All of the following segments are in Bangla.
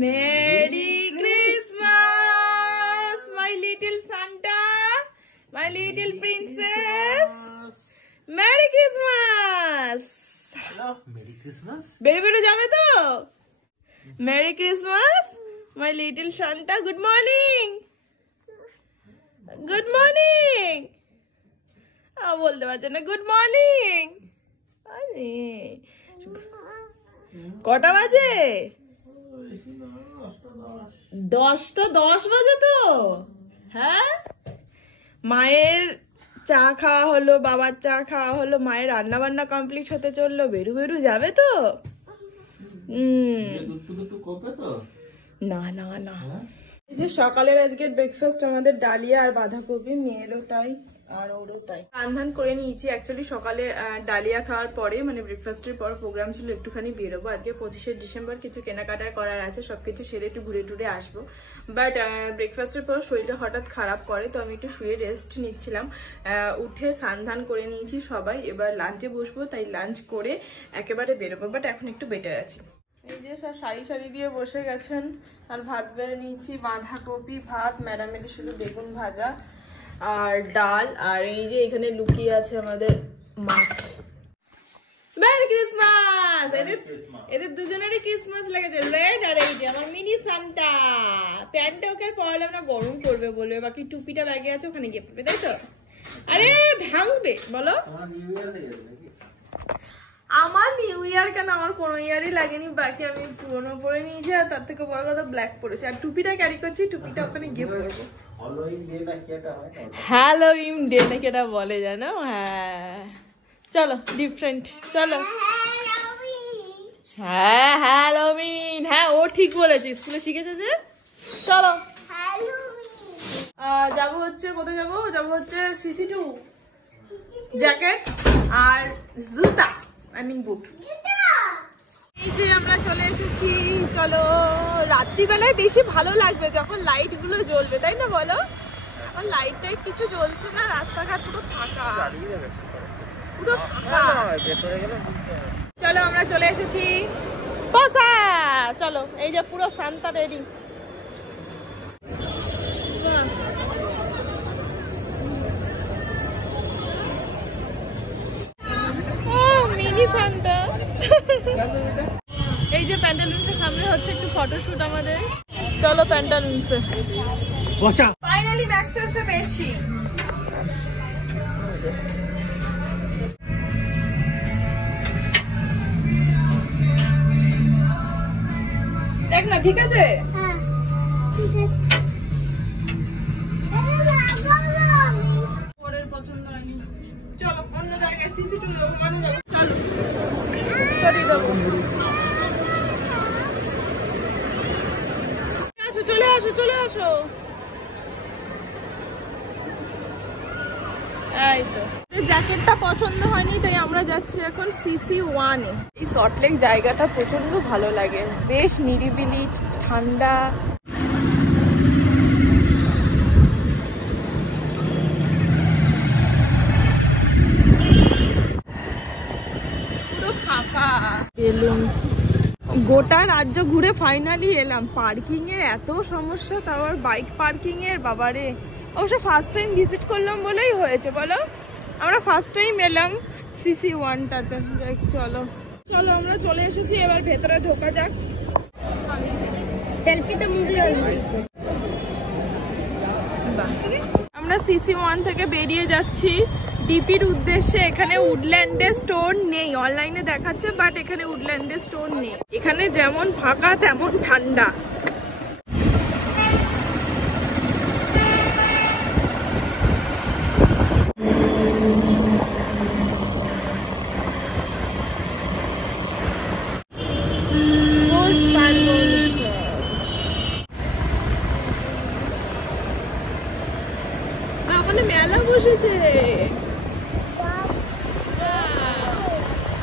Merry Christmas, my little Santa, my little princess. Merry Christmas. Hello, Merry Christmas. বেরো বেরো যাবে তো? Merry Christmas, my little Santa. Good morning. Good morning. বলতে পারছে না গুড মর্নিং। কটা বাজে? 10:10 বাজে তো। হ্যাঁ, মায়ের চা খাওয়া হলো, বাবার চা খাওয়া হলো, মায়ের রান্না বান্না কমপ্লিট হতে চললো। বেরু বেরু যাবে তো? না না না। এই যে সকালের আজকের ব্রেকফাস্ট আমাদের ডালিয়া আর বাঁধাকপি, মেয়েরও তাই আর ওরও তাই। রান্ধান করে নিয়েছি। অ্যাকচুয়ালি সকালে ডালিয়া খাওয়ার পরে মানে ব্রেকফাস্টের পর প্রোগ্রাম ছিল একটুখানি বেরোবো। আজকে 25শে ডিসেম্বর, কিছু কেনাকাটা করার আছে, সবকিছু সেরে একটু ঘুরে টুরে আসবো। বাট ব্রেকফাস্টের পর শরীরটা হঠাৎ খারাপ করে, তো আমি একটু শুয়ে রেস্ট নিচ্ছিলাম। উঠে স্নান করে নিয়েছি সবাই, এবার লাঞ্চে বসবো, তাই লাঞ্চ করে একেবারে বেরোবো। বাট এখন একটু বেটার আছি। এই যে সব সারি সারি দিয়ে বসে গেছেন, আর ভাত বেড়ে নিয়েছি, বাঁধাকপি ভাত, ম্যাডামের শুধু বেগুন ভাজা আর ডাল, আর এই যে এখানে লুকিয়ে আছে আমাদের মাছ। Merry Christmas. এদের দুজনেরই ক্রিসমাস লেগেছে, রেড আর এই যে আমার মিনি সান্টা। প্যান্টটা ওকে পরলাম না, গরম করবে বলবে, বাকি টুপিটা ব্যাগে আছে, ওখানে গিয়ে পড়বে, তাই তো? আরে ভাঙবে বলো। আমার নিউ ইয়ার কেন, আমার কোনো ইয়ারই লাগেনি, বাকি আমি পুরোনো পরে নিয়েছি, আর তার থেকে বড় কথা ব্ল্যাক পরেছি, আর টুপিটা ক্যারি করছি, টুপিটা ওখানে গিয়ে পড়বো। হ্যালোউইন ডে নাকি এটা বলে, জানো? হ্যাঁ চলো ডিফারেন্ট, চলো। হ্যাঁ হ্যালোউইন, হ্যাঁ ও ঠিক বলেছে, স্কুলে শিখেছে যে। চলো যাবো হচ্ছে, কোথায় যাবো? যাবো হচ্ছে CC2, জ্যাকেট আর জুতা, আই মিন বুট। এই যে আমরা চলে এসেছি। চলো, রাত্রিবেলায় বেশি ভালো লাগবে যখন লাইট গুলো জ্বলবে, তাই না বলো? এখন লাইটটাই কিছু জ্বলছে না, রাস্তাঘাট পুরো ফাঁকা, পুরো ফাঁকা। চলো আমরা চলে এসেছি বসা। চলো, এই যে পুরো সান্তা রেডি। Mini Santa. এই যে প্যান্টালুন্সের সামনে হচ্ছে একটু ফটোশুট আমাদের। চলো প্যান্টালুন্সে। ফাইনালি ম্যাক্সেসে পেয়েছি। দেখ না, ঠিক আছে? হ্যাঁ ঠিক আছে। পরের পছন্দ হয়নি, চলো অন্য জায়গায় CC2 ওখানে যাবো। চলো চলে যাবো। চলে আসো চলে আসো। এই তো জ্যাকেটটা পছন্দ হয়নি, তাই আমরা যাচ্ছি এখন CC1 এ। এই সল্টলেক জায়গাটা প্রচন্ড ভালো লাগে, বেশ নিরিবিলি, ঠান্ডা। পুরো ফাঁকা। বেলুনস, গোটা রাজ্য ঘুরে ফাইনালি এলাম। পার্কিং এর এত সমস্যা, তারপর বাইক পার্কিং এর, বাবারে। অবশ্য ফার্স্ট টাইম ভিজিট করলাম বলেই হয়েছে, বলো? আমরা ফার্স্ট টাইম এলাম CC1টাতে। চলো চলো আমরা চলে এসেছি, এবার ভেতরে ঢোকা যাক। সেলফি তো মুভি হচ্ছে। আমরা CC1 থেকে বেরিয়ে যাচ্ছি ডিপির উদ্দেশ্যে। এখানে উডল্যান্ডে স্টোর নেই, অনলাইনে দেখাচ্ছে, বাট এখানে উডল্যান্ডে স্টোর নেই। এখানে যেমন ফাঁকা তেমন ঠান্ডা। ওখানে মেলা বসেছে,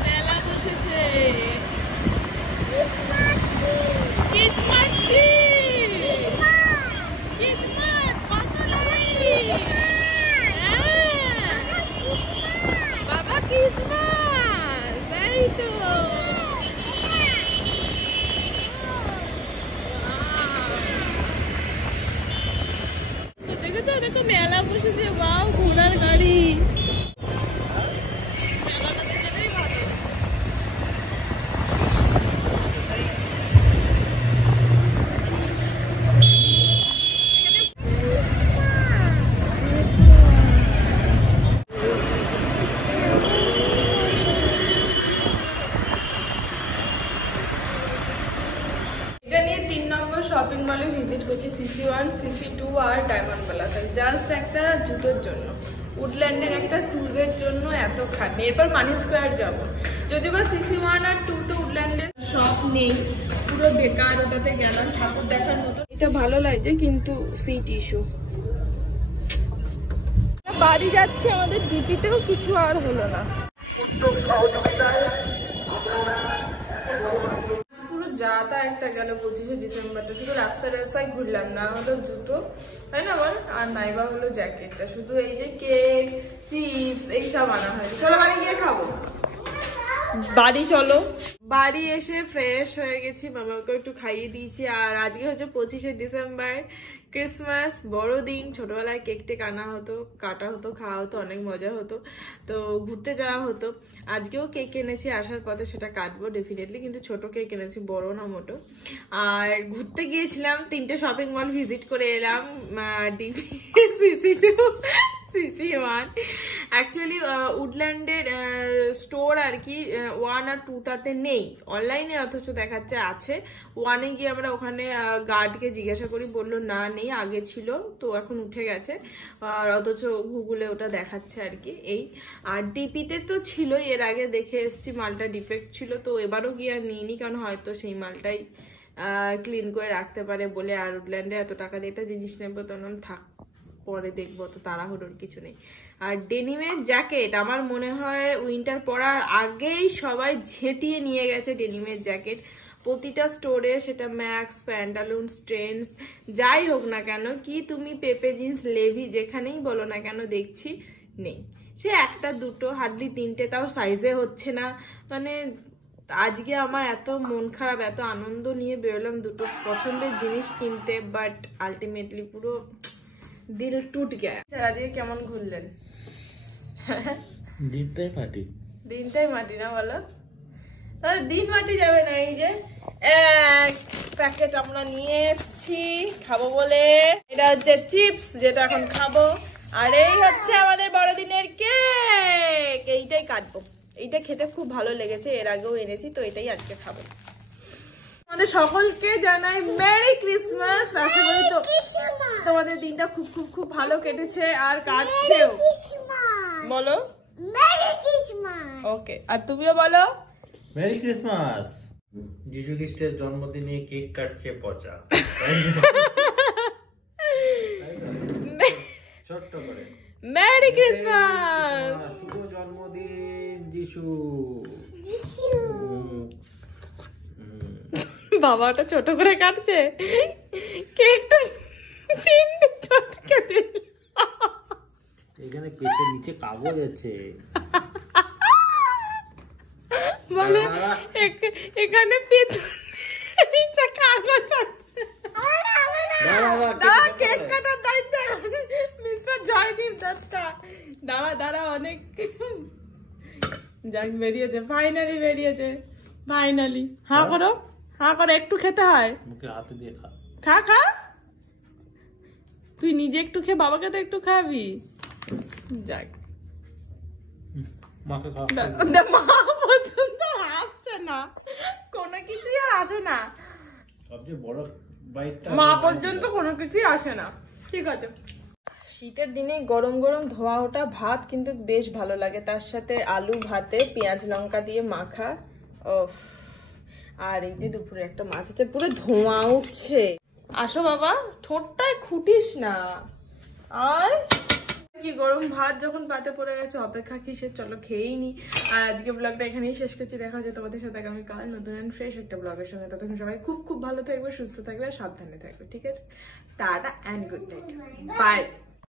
মেলা বসেছে। বাবা ক্রিসমাস, এই তো দেখো মেলা বসেছে, বাহ ঘোড়ার গাড়ি। শপিং মলে ভিজিট করছি, CC1, CC2 আর ডায়মন্ডবালা। জাস্ট একটা জুতোর জন্য, উডল্যান্ডের একটা শুজের জন্য এত খাটনি। এরপর মানি স্কোয়ার যাবো, যদিও বা CC1 আর 2 তো উডল্যান্ডের শপ নেই, পুরো বেকার। ওটাতে গেলাম ঠাকুর দেখার মতো, এটা ভালো লাগছে কিন্তু ফিট ইস্যু। বাড়ি যাচ্ছে, আমাদের ডিপিতেও কিছু আর হলো না। যাতা একটা গেল 25শে ডিসেম্বরটা, শুধু রাস্তায় ঘুরলাম, না হলো জুতো তাই না বল, আর নাইবা হলো জ্যাকেটটা। শুধু এই যে কেক চিপস এইসব আনা হয়েছে। চলো বাড়ি গিয়ে খাবো, বাড়ি চলো। বাড়ি এসে ফ্রেশ হয়ে গেছি, মামাকে একটু খাইয়ে দিয়েছি। আর আজকে হচ্ছে 25শে ডিসেম্বর, ক্রিসমাস, বড়দিন। ছোটবেলায় কেক টেক আনা হতো, কাটা হতো, খাওয়া হতো, অনেক মজা হতো। তো ঘুরতে যাওয়া হতো। আজকেও কেক এনেছি, আসার পথে সেটা কাটবো ডেফিনেটলি, কিন্তু ছোট কেক এনেছি, বড় না মোটো। আর ঘুরতে গিয়েছিলাম, 3টে শপিং মল ভিজিট করে এলাম, ডিপি, CC2, CC1। অ্যাকচুয়ালি উডল্যান্ডের স্টোর আর কি 1 আর 2টাতে নেই অনলাইনে, অথচ দেখাচ্ছে আছে। 1-এ গিয়ে আমরা ওখানে গার্ডকে জিজ্ঞাসা করি, বললো না নেই, আগে ছিল তো এখন উঠে গেছে, আর অথচ গুগলে ওটা দেখাচ্ছে আর কি। এই আর ডিপিতে তো ছিল, এর আগে দেখে এসছি মালটা ডিফেক্ট ছিল, তো এবারও গিয়ে আর নিইনি, কারণ হয়তো সেই মালটাই ক্লিন করে রাখতে পারে বলে। আর উডল্যান্ডে এত টাকা দিয়ে একটা জিনিস নেবো, তখন থাক পরে দেখবো, তো তাড়াহুড়োর কিছু নেই। আর ডেনিমের জ্যাকেট আমার মনে হয় উইন্টার পরার আগেই সবাই ঝেঁটিয়ে নিয়ে গেছে ডেনিমের জ্যাকেট প্রতিটা স্টোরে, সেটা ম্যাক্স, প্যান্টালুন, ট্রেন্ডস যাই হোক না কেন, কি তুমি পেপে জিন্স, লেভি যেখানেই বলো না কেন দেখছি নেই। সে একটা দুটো, হার্ডলি 3টে, তাও সাইজে হচ্ছে না। মানে আজকে আমার এত মন খারাপ, এত আনন্দ নিয়ে বেরোলাম দুটো পছন্দের জিনিস কিনতে, বাট আলটিমেটলি পুরো দিল টুট গেছে। আজকে কেমন ঘুরলেন? দিনটাই মাটি না বলো, তাহলে দিন মাটি যাবে না। এই যে এক প্যাকেট আমরা নিয়ে এসেছি খাবো বলে, এটা হচ্ছে চিপস যেটা এখন খাবো, আর এই হচ্ছে আমাদের বড়দিনের কেক। এইটাই কাটবো, এইটা খেতে খুব ভালো লেগেছে, এর আগেও এনেছি, তো এটাই আজকে খাবো। আমাদের সকলকে জানাই মেরি ক্রিসমাস। আশা করি তো তোমাদের দিনটা খুব খুব খুব ভালো কেটেছে আর কাটছেও। বলো মেরি ক্রিসমাস। ওকে, আর তুমিও বলো মেরি ক্রিসমাস। যিশু খ্রিস্টের জন্মদিনে কেক কাটছে পচা, ছোট্ট করে মেরি ক্রিসমাস, শুভ জন্মদিন যিশু। বাবা ওটা ছোট করে কাটছে কেকটা, ছোট কেটে এখানে পেছনে নিচে কাগজ আছে, মানে এখানে পেছনে কাগজ আছে। কেক কাটার দায়িত্ব মিস্টার জয়দীপ দত্তা। দাঁড়া অনেক যাক বেরিয়েছে, ফাইনালি বেরিয়েছে, ফাইনালি। হ্যাঁ করো, হ্যাঁ করো, একটু খেতে হয়, মুখে হাতে দিয়ে খা। তুই নিজে একটু খেয়ে বাবাকে তো একটু খাবি। যাক মাকে খাওয়া, মা পর্যন্ত আসছে না, কোনো কিছুই আর আসে না, সবচেয়ে বড় বাইকটা মা পর্যন্ত কোনো কিছুই আসে না। ঠিক আছে, শীতের দিনে গরম গরম ধোয়া ওঠা ভাত কিন্তু বেশ ভালো লাগে, তার সাথে আলু ভাতে পেঁয়াজ লঙ্কা দিয়ে মাখা। ওফ, আর এই যে দুপুরে একটা মাছ আছে, পুরো ধোঁয়া উঠছে। আসো বাবা, ঠোঁটটায় খুঁটিস না। আর কি গরম ভাত যখন পাতে পড়ে গেছে, অপেক্ষা কিসের, চলো খেয়েই নি। আর আজকে ব্লগটা এখানেই শেষ করছি, দেখা হচ্ছে তোমাদের সাথে আগামীকাল নতুন অ্যান্ড ফ্রেশ একটা ব্লগের সঙ্গে। ততক্ষণ সবাই খুব খুব ভালো থাকবে, সুস্থ থাকবে আর সাবধানে থাকবে। ঠিক আছে, tata and good night, by.